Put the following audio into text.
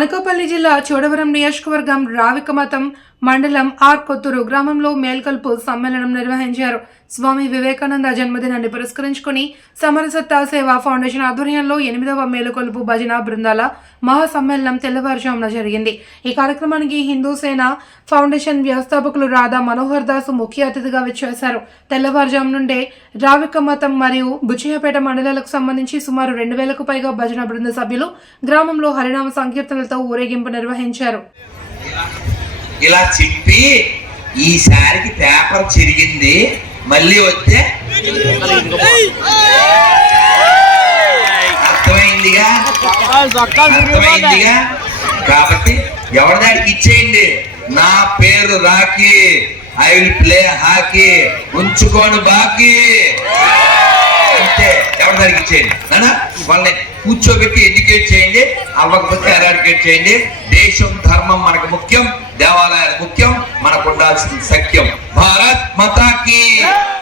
అనకాపల్లి జిల్లా చోడవరం నియోజకవర్గం రావికమతం మండలం ఆర్ కొత్తూరు గ్రామంలో మేల్కల్పు సమ్మేళనం నిర్వహించారు. స్వామి వివేకానంద జన్మదినాన్ని పురస్కరించుకుని సమరసత్తా సేవా ఫౌండేషన్ ఆధ్వర్యంలో ఎనిమిదవ మేలుకొల్పు భజన బృందాల మహాసమ్మేళనం తెల్లవారుజామున జరిగింది. ఈ కార్యక్రమానికి హిందూ సేన ఫౌండేషన్ వ్యవస్థాపకులు రాధా మనోహర్ దాస్ ముఖ్య అతిథిగా విచ్చేశారు. తెల్లవారుజాము నుండే రావికమతం మరియు బుచ్చియపేట మండలాలకు సంబంధించి సుమారు రెండు వేలకు పైగా భజన బృంద సభ్యులు గ్రామంలో హరినామ సంకీర్తనలతో ఊరేగింపు నిర్వహించారు. ఇలా చెప్పి ఈసారికి పేపర్ చిరిగింది. మళ్ళీ వస్తే అర్థమైందిగా? అర్థమైందిగా? కాబట్టి ఎవరిదానికి ఇచ్చేయండి. నా పేరు Rocky I will play hockey. ఉంచుకోను బాకీ. అంతే. ఎవరిదానికి ఇచ్చేయండి? నానా వాళ్ళని కూర్చోబెట్టి ఎడ్యుకేట్ చేయండి. అవ్వకపోతే ఎరాడికేట్ చేయండి. దేశం ధర్మం మనకు ముఖ్యం. దేవాలయం మనకు ఉండాల్సిన సఖ్యం. భారత్ మతాకి.